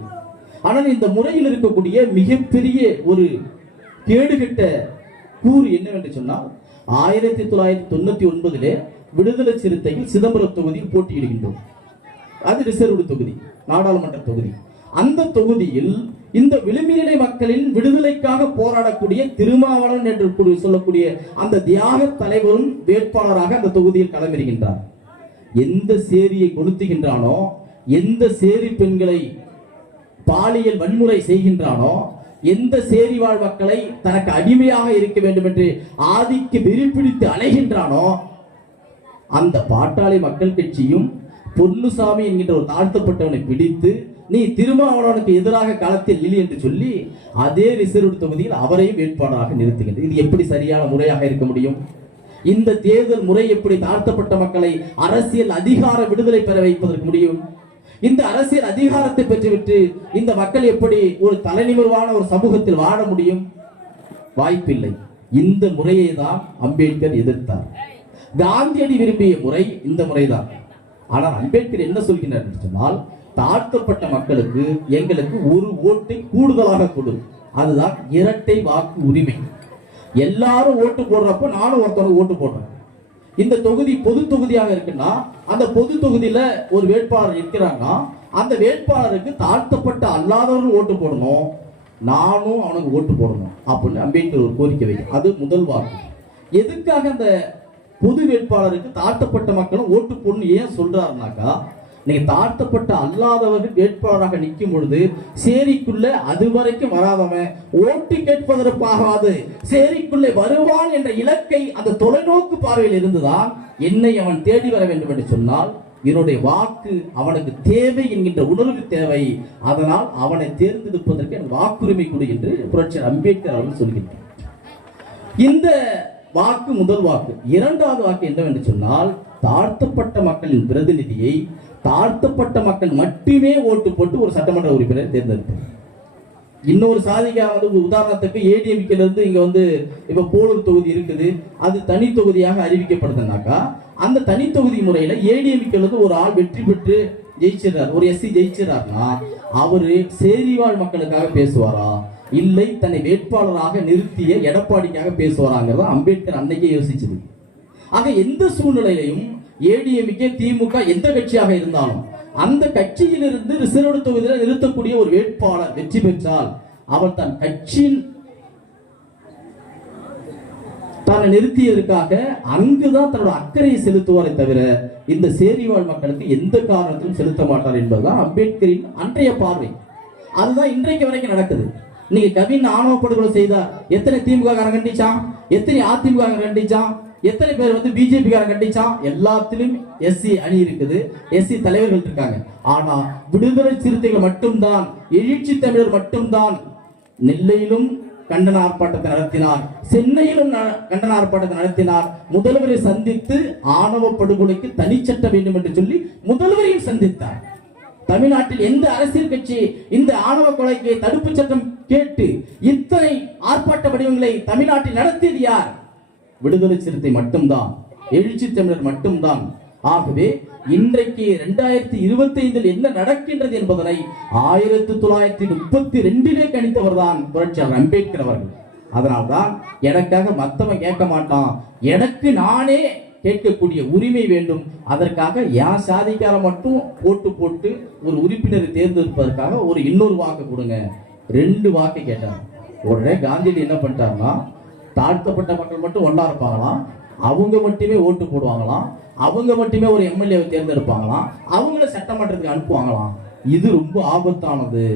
ஆனால் இந்த முறையில் இருக்கக்கூடிய மிகப்பெரிய ஒரு கேடுகட்ட கூறு என்னவென்று சொன்னால், 1999 விடுதலை சிறுத்தைகள் சிதம்பரம் தொகுதியில் போட்டியிடுகின்றோம். அது ரிசர்வ்டு தொகுதி, நாடாளுமன்ற தொகுதி. அந்த தொகுதியில் இந்த விளிம்பினை மக்களின் விடுதலைக்காக போராடக்கூடிய திருமாவளவன் என்று சொல்லக்கூடிய அந்த தியாக தலைவரும் வேட்பாளராக அந்த தொகுதியில் களமிருக்கின்றார். எந்த சேரியை கொளுத்துகின்றானோ, எந்த சேரி பெண்களை பாலியல் வன்முறை செய்கின்றானோ, எந்த சேரி வாழ் மக்களை தனக்கு அடிமையாக இருக்க வேண்டும் என்று ஆதிக்கு வெறிப்பிடித்து அலைகின்றானோ, அந்த பாட்டாளி மக்கள் கட்சியும் பொன்னுசாமி என்கின்ற ஒரு தாழ்த்தப்பட்டவனை பிடித்து நீ திருமாவளவனுக்கு எதிராக களத்தில் இல்லை என்று சொல்லி அதே ரிசர்வ் தொகுதியில் அவரையும் வேட்பாளராக நிறுத்துகின்றது. இது எப்படி சரியான முறையாக இருக்க முடியும்? இந்த தேர்தல் முறை எப்படி தாழ்த்தப்பட்ட மக்களை அரசியல் அதிகார விடுதலை பெற வைப்பதற்கு முடியும்? இந்த அரசியல் அதிகாரத்தை பெற்றுவிட்டு இந்த மக்கள் எப்படி ஒரு தலைநிமிர்வான ஒரு சமூகத்தில் வாழ முடியும்? வாய்ப்பில்லை. இந்த முறையை தான் அம்பேத்கர் எதிர்த்தார். காந்தியடி விரும்பிய முறை இந்த முறைதான். ஆனால் அம்பேத்கர் என்ன சொல்கிறார் என்று சொன்னால், தாழ்த்தப்பட்ட மக்களுக்கு எங்களுக்கு ஒரு ஓட்டை கூடுதலாக கொடு, அதுதான் இரட்டை வாக்கு உரிமை. எல்லாரும் ஓட்டு போடுறப்ப நானும் ஒருத்தவங்க ஓட்டு போடுறேன். இந்த தொகுதி பொது தொகுதியாக இருக்குன்னா அந்த பொது தொகுதியில ஒரு வேட்பாளர் இருக்கிறாங்கன்னா அந்த வேட்பாளருக்கு தாழ்த்தப்பட்ட அல்லாதவர்கள் ஓட்டு போடணும், நானும் அவனுக்கு ஓட்டு போடணும் அப்படின்னு அம்பேத்கர் ஒரு கோரிக்கை வைக்கும். அது முதல் வாக்கு. எதுக்காக அந்த பொது வேட்பாளருக்கு தாழ்த்தப்பட்ட மக்களும் ஓட்டு போடணும் ஏன் சொல்றாருனாக்கா, நீங்க தாழ்த்தப்பட்ட அல்லாதவர்கள் வேட்பாளராக நிற்கும் பொழுது சேரிக்குள்ள அதுவரைக்கும் வராதவன் ஓட்டு கேட்பதற்காகாது சேரிக்குள்ளே வருவான் என்ற இலக்கை அந்த தொலைநோக்கு பார்வையில் இருந்துதான் என்னை அவன் தேடி வர வேண்டும் என்று சொன்னால் என்னுடைய வாக்கு அவனுக்கு தேவை என்கின்ற உணர்வு தேவை, அதனால் அவனை தேர்ந்தெடுப்பதற்கு எனக்கு வாக்குரிமை கொடு என்று புரட்சியாளர் அம்பேத்கர் அவர்கள் சொல்கின்றார். இந்த வாக்கு முதல் வாக்கு. இரண்டாவது வாக்கு என்னவென்று சொன்னால், தாழ்த்தப்பட்ட மக்களின் பிரதிநிதியை தாழ்த்தப்பட்ட மக்கள் மட்டுமே ஓட்டு போட்டு ஒரு சட்டமன்ற உறுப்பினரை தேர்ந்தெடுப்பார். இன்னொரு சாதிக்காக வந்து உதாரணத்துக்கு ஏடிஎம்கேல இருந்து இங்க வந்து இப்ப போலூர் தொகுதி இருக்குது, அது தனி தொகுதியாக அறிவிக்கப்படுதுனாக்கா அந்த தனி தொகுதி முறையில ஏடிஎம்கேல இருந்து ஒரு ஆள் வெற்றி பெற்று ஜெயிச்சிடறார், ஒரு எஸ்சி ஜெயிச்சிடறார்னா அவரு சேரிவாழ் மக்களுக்காக பேசுவாரா இல்லை தன்னை வேட்பாளராக நிறுத்திய எடப்பாடிக்காக பேசுவாராங்கிறத அம்பேத்கர் அன்னைக்கே யோசிச்சது. ஆக எந்த சூழ்நிலையிலையும் ஏடிஎம்கே திமுக எந்த கட்சியாக இருந்தாலும் அந்த கட்சியிலிருந்து ரிசர்வ் தொகுதியில் நிறுத்தக்கூடிய ஒரு வேட்பாளர் வெற்றி பெற்றால் அவர் தன் கட்சியின் தன்னை நிறுத்தியதற்காக அங்குதான் தன்னோட அக்கறையை செலுத்துவாரை தவிர இந்த சேரிவாழ் மக்களுக்கு எந்த காரணத்திலும் செலுத்த மாட்டார் என்பதுதான் அம்பேத்கரின் அன்றைய பார்வை. அதுதான் இன்றைக்கு வரைக்கும் நடக்குது. நீங்க கவின் ஆணவ படுகொலை செய்தார், எத்தனை திமுக காரன் கண்டிச்சான், எத்தனை அதிமுக கண்டிச்சான், எத்தனை பேர் வந்து பிஜேபி காரன் கண்டிச்சான்? எல்லாத்திலும் எஸ்சி அணி இருக்குது, எஸ்சி தலைவர்கள் இருக்காங்க. ஆனா விடுதலை சிறுத்தைகள் மட்டும்தான், எழுச்சி தமிழர் மட்டும்தான் நெல்லையிலும் கண்டன ஆர்ப்பாட்டத்தை நடத்தினார், சென்னையிலும் கண்டன ஆர்ப்பாட்டத்தை நடத்தினார். முதல்வரை சந்தித்து ஆணவ படுகொலைக்கு தனி சட்டம் வேண்டும் என்று சொல்லி முதல்வரையும் சந்தித்தார். தமிழ்நாட்டில் எந்த அரசியல் கட்சி இந்த ஆணவ கொலைக்கு தடுப்பு சட்டம் கேட்டு இத்தனை ஆர்ப்பாட்ட வடிவங்களை தமிழ்நாட்டில் நடத்தியது யார்? விடுதலை சிறுத்தை மட்டும்தான், எழுச்சி தமிழர் மட்டும்தான். ஆகவே இன்றைக்கு 2025 என்ன நடக்கின்றது என்பதனை 1932 கணித்தவர் தான் புரட்சியாளர் அம்பேத்கர் அவர்கள். அதனால்தான் எனக்காக மத்தவன் கேட்க மாட்டான், எனக்கு நானே கேட்கக்கூடிய உரிமை வேண்டும், அதற்காக என் சாதிக்கார மட்டும் போட்டு போட்டு ஒரு உறுப்பினரை தேர்ந்தெடுப்பதற்காக ஒரு இன்னொரு வாக்கு கொடுங்க, 2 வாக்கு கேட்டார். உடனே காந்தியடி என்ன பண்ணிட்டாருன்னா, தாழ்த்தப்பட்ட மக்கள் மட்டும் ஒன்றா இருப்பாங்களாம், அவங்க மட்டுமே ஓட்டு போடுவாங்களாம், அவங்க மட்டுமே ஒரு எம்எல்ஏவை தேர்ந்தெடுப்பாங்களாம், அவங்கள சட்டமன்றத்துக்கு அனுப்புவாங்களாம். இது ரொம்ப ஆபத்தானது.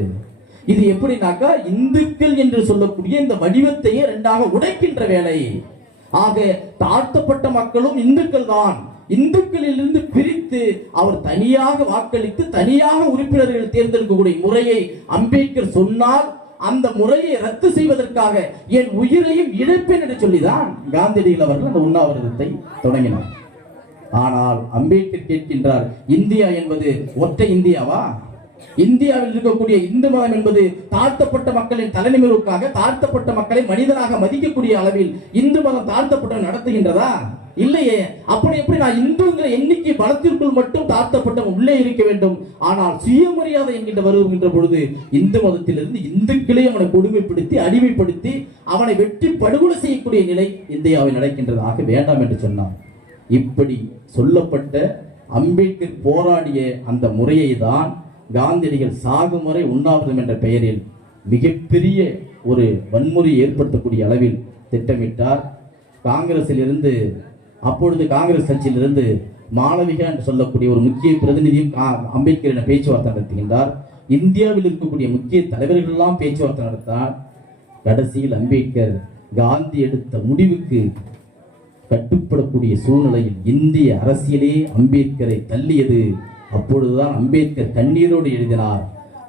இது எப்படின்னாக்கா இந்துக்கள் என்று சொல்லக்கூடிய இந்த வடிவத்தையே 2ஆக உடைக்கின்ற வேலை. ஆக தாழ்த்தப்பட்ட மக்களும் இந்துக்கள் தான், இந்துக்களிலிருந்து பிரித்து அவர் தனியாக வாக்களித்து தனியாக உறுப்பினர்கள் தேர்ந்தெடுக்கக்கூடிய முறையை அம்பேத்கர் சொன்னால் அந்த முறையை ரத்து செய்வதற்காக என் உயிரையும் இழப்பேன் என்று சொல்லிதான் காந்தியடிகள் அவர்கள் அந்த உண்ணாவிரதத்தை தொடங்கினார். ஆனால் அம்பேத்கர் கேட்கின்றார், இந்தியா என்பது ஒற்றை இந்தியாவா? இந்தியாவில் இருக்கக்கூடிய இந்து மதம் என்பது தாழ்த்தப்பட்ட மக்களின் தலைநிமிர்வுக்காக தாழ்த்தப்பட்ட மக்களை மனிதனாக மதிக்கக்கூடிய அளவில் இந்து மதம் தாழ்த்தப்பட்ட நடத்துகின்றதா? இல்லையே, அப்படி எப்படி நான் இந்துங்கிற எண்ணிக்கை பலத்திற்குள் மட்டும் தாழ்த்தப்பட்டவன் உள்ளே இருக்க வேண்டும். ஆனால் சுயமரியாதை என்கின்ற வருகின்ற பொழுது இந்து மதத்திலிருந்து இந்துக்களே அவனை கொடுமைப்படுத்தி அடிமைப்படுத்தி அவனை வெட்டி படுகொலை செய்யக்கூடிய நிலை இந்தியாவில் நடக்கின்றதாக வேண்டாம் என்று சொன்னார். இப்படி சொல்லப்பட்ட அம்பேத்கர் போராடிய அந்த முறையை தான் காந்தியடிகள் சாகுமுறை உண்ணாவிரதம் என்ற பெயரில் மிகப்பெரிய ஒரு வன்முறையை ஏற்படுத்தக்கூடிய அளவில் திட்டமிட்டார். காங்கிரஸில் இருந்து அப்பொழுது காங்கிரஸ் கட்சியிலிருந்து மாளவிகா என்று சொல்லக்கூடிய ஒரு முக்கிய பிரதிநிதியும் அம்பேத்கர் என பேச்சுவார்த்தை நடத்துகின்றார். இந்தியாவில் இருக்கக்கூடிய முக்கிய தலைவர்கள் எல்லாம் பேச்சுவார்த்தை நடத்தார். கடைசியில் அம்பேத்கர் காந்தி எடுத்த முடிவுக்கு கட்டுப்படக்கூடிய சூழ்நிலையில் இந்திய அரசியலே அம்பேத்கரை தள்ளியது. அப்பொழுதுதான் அம்பேத்கர் கண்ணீரோடு எழுதினார்,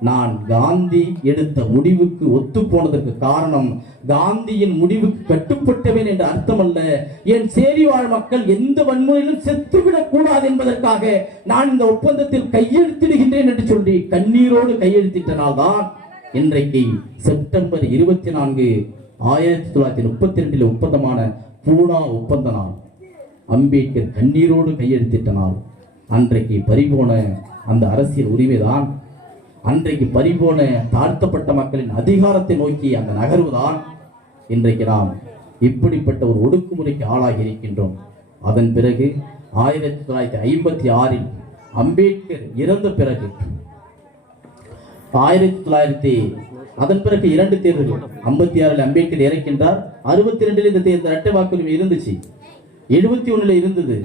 நான் காந்தி எடுத்த முடிவுக்கு ஒத்து போனதற்கு காரணம் காந்தியின் முடிவுக்கு கட்டுப்பட்டவேன் என்ற அர்த்தம் அல்ல, என் சேரி வாழ் மக்கள் எந்த வன்முறையிலும் செத்துவிடக் கூடாது என்பதற்காக நான் இந்த ஒப்பந்தத்தில் கையெழுத்திடுகின்றேன் என்று சொல்லி கண்ணீரோடு கையெழுத்திட்டனால்தான் இன்றைக்கு செப்டம்பர் 24, 1932 ஒப்பந்தமான பூனா ஒப்பந்த நாள், அம்பேத்கர் கண்ணீரோடு கையெழுத்திட்ட நாள். அன்றைக்கு பறிபோன அந்த அரசியல் உரிமைதான், அன்றைக்கு பறிபோன தாழ்த்தப்பட்ட மக்களின் அதிகாரத்தை நோக்கி அந்த நகர்வுதான் இன்றைக்கு நாம் இப்படிப்பட்ட ஒரு ஒடுக்குமுறைக்கு ஆளாகி இருக்கின்றோம். அதன் பிறகு 1956 அம்பேத்கர் இறந்த பிறகு அதன் பிறகு 2 தேர்தல்கள், 56 அம்பேத்கர் இறக்கின்றார், 62 இந்த தேர்தல் இரட்டை வாக்குரிமை இருந்துச்சு, 71 இருந்தது.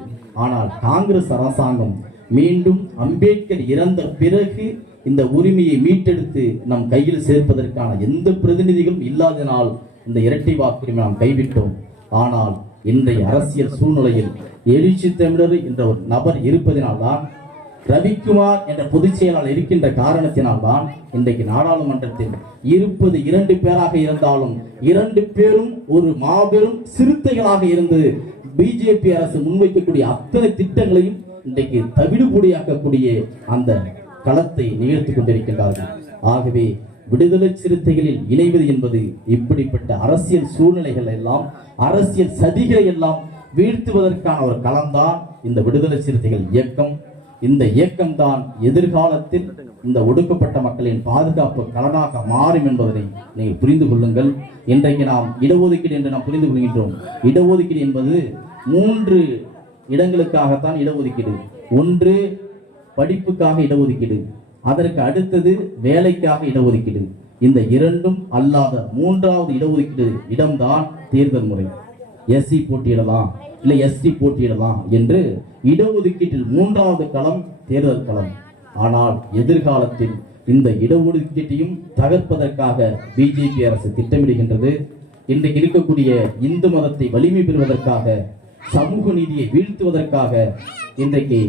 ஆனால் காங்கிரஸ் அரசாங்கம் மீண்டும் அம்பேத்கர் இறந்த பிறகு இந்த உரிமையை மீட்டெடுத்து நம் கையில் சேர்ப்பதற்கான எந்த பிரதிநிதிகளும் இல்லாதனால் இந்த இரட்டை வாக்குரிமை நாம் கைவிட்டோம். ஆனால் இன்றைய அரசியல் சூழ்நிலையில் எழுச்சி தமிழர் என்ற ஒரு நபர் இருப்பதினால்தான், ரவிக்குமார் என்ற பொதுச் செயலாளர் இருக்கின்ற காரணத்தினால்தான் இன்றைக்கு நாடாளுமன்றத்தில் இருப்பது 2 பேராக இருந்தாலும் 2 பேரும் ஒரு மாபெரும் சிறுத்தைகளாக இருந்து பிஜேபி அரசு முன்வைக்கக்கூடிய அத்தனை திட்டங்களையும் இன்றைக்கு தவிடுபொடியாக்கக்கூடிய அந்த களத்தை நிகழ்த்திக் கொண்டிருக்கின்றார்கள். ஆகவே விடுதலை சிறுத்தைகளில் இணைவது என்பது இப்படிப்பட்ட அரசியல் சூழ்நிலைகள் எல்லாம், அரசியல் சதிகளை எல்லாம் வீழ்த்துவதற்கான ஒரு களம்தான் இந்த விடுதலை சிறுத்தைகள் இயக்கம். இந்த இயக்கம்தான் எதிர்காலத்தில் இந்த ஒடுக்கப்பட்ட மக்களின் பாதுகாப்பு களனாக மாறும் என்பதனை நீங்கள் புரிந்து கொள்ளுங்கள். இன்றைக்கு நாம் இடஒதுக்கீடு என்று நாம் புரிந்து கொள்கின்றோம். இடஒதுக்கீடு என்பது 3 இடங்களுக்காகத்தான் இடஒதுக்கீடு. ஒன்று படிப்புக்காக இடஒதுக்கீடு, அதற்கு அடுத்தது வேலைக்காக இடஒதுக்கீடு. இந்த 2ம் அல்லாத 3வது இடஒதுக்கீடு இடம்தான் தேர்தல் முறை. எஸ்சி போட்டியிடலாம், இல்லை எஸ்டி போட்டியிடலாம் என்று இடஒதுக்கீட்டில் 3வது களம் தேர்தல் களம். ஆனால் எதிர்காலத்தில் இந்த இடஒதுக்கீட்டையும் தகர்ப்பதற்காக பிஜேபி அரசு திட்டமிடுகின்றது. இன்றைக்கு இருக்கக்கூடிய இந்து மதத்தை வலிமை பெறுவதற்காக, சமூக நீதியை வீழ்த்துவதற்காக இன்றைக்கு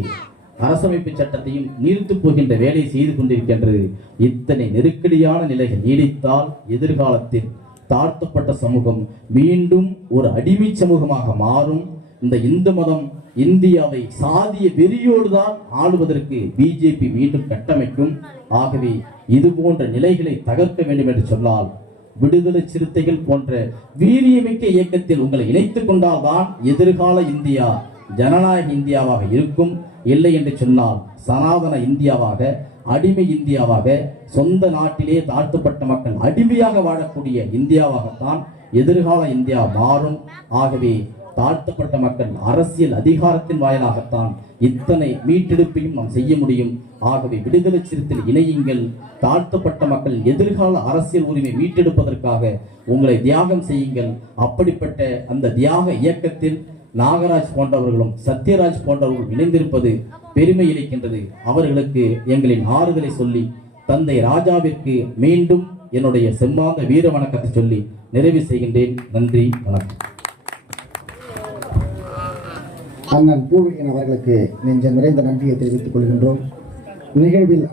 அரசமைப்பு சட்டத்தையும் நீர்த்து போகின்ற வேலை செய்து கொண்டிருக்கின்றது. இத்தனை நெருக்கடியான நிலைகள் நீடித்தால் எதிர்காலத்தில் தாழ்த்தப்பட்ட சமூகம் மீண்டும் ஒரு அடிமை சமூகமாக மாறும். இந்த இந்து மதம் இந்தியாவை சாதிய வெறியோடு தான் ஆளுவதற்கு பிஜேபி மீண்டும் கட்டமைக்கும். ஆகவே இது போன்ற நிலைகளை தகர்க்க வேண்டும் என்று சொன்னால் விடுதலை சிறுத்தைகள் போன்ற வீரியமிக்க இயக்கத்தில் உங்களை இணைத்துக் கொண்டால்தான் எதிர்கால இந்தியா ஜனநாயக இந்தியாவாக இருக்கும். இல்லை என்று சொன்னால் சனாதன இந்தியாவாக, அடிமை இந்தியாவாக, சொந்த நாட்டிலே தாழ்த்தப்பட்ட மக்கள் அடிமையாக வாழக்கூடிய இந்தியாவாகத்தான் எதிர்கால இந்தியா மாறும். ஆகவே தாழ்த்தப்பட்ட மக்கள் அரசியல் அதிகாரத்தின் வாயிலாகத்தான் இத்தனை மீட்டெடுப்பையும் நாம் செய்ய முடியும். ஆகவே விடுதலை சிறுத்தைகள் இணையுங்கள். தாழ்த்தப்பட்ட மக்கள் எதிர்கால அரசியல் உரிமை மீட்டெடுப்பதற்காக உங்களை தியாகம் செய்யுங்கள். அப்படிப்பட்ட அந்த தியாக இயக்கத்தில் நாகராஜ் போன்றவர்களும் சத்யராஜ் போன்றவர்களும் இணைந்திருப்பது பெருமை அளிக்கின்றது. அவர்களுக்கு எங்களின் ஆறுதலை சொல்லி தந்தை ராஜாவிற்கு மீண்டும் என்னுடைய செம்மாந்த வீர வணக்கத்தை சொல்லி நிறைவு செய்கின்றேன். நன்றி, வணக்கம். அண்ணன் பூவியன் அவர்களுக்கு நெஞ்ச நிறைந்த நன்றியை தெரிவித்துக் கொள்கின்றோம். நிகழ்வில்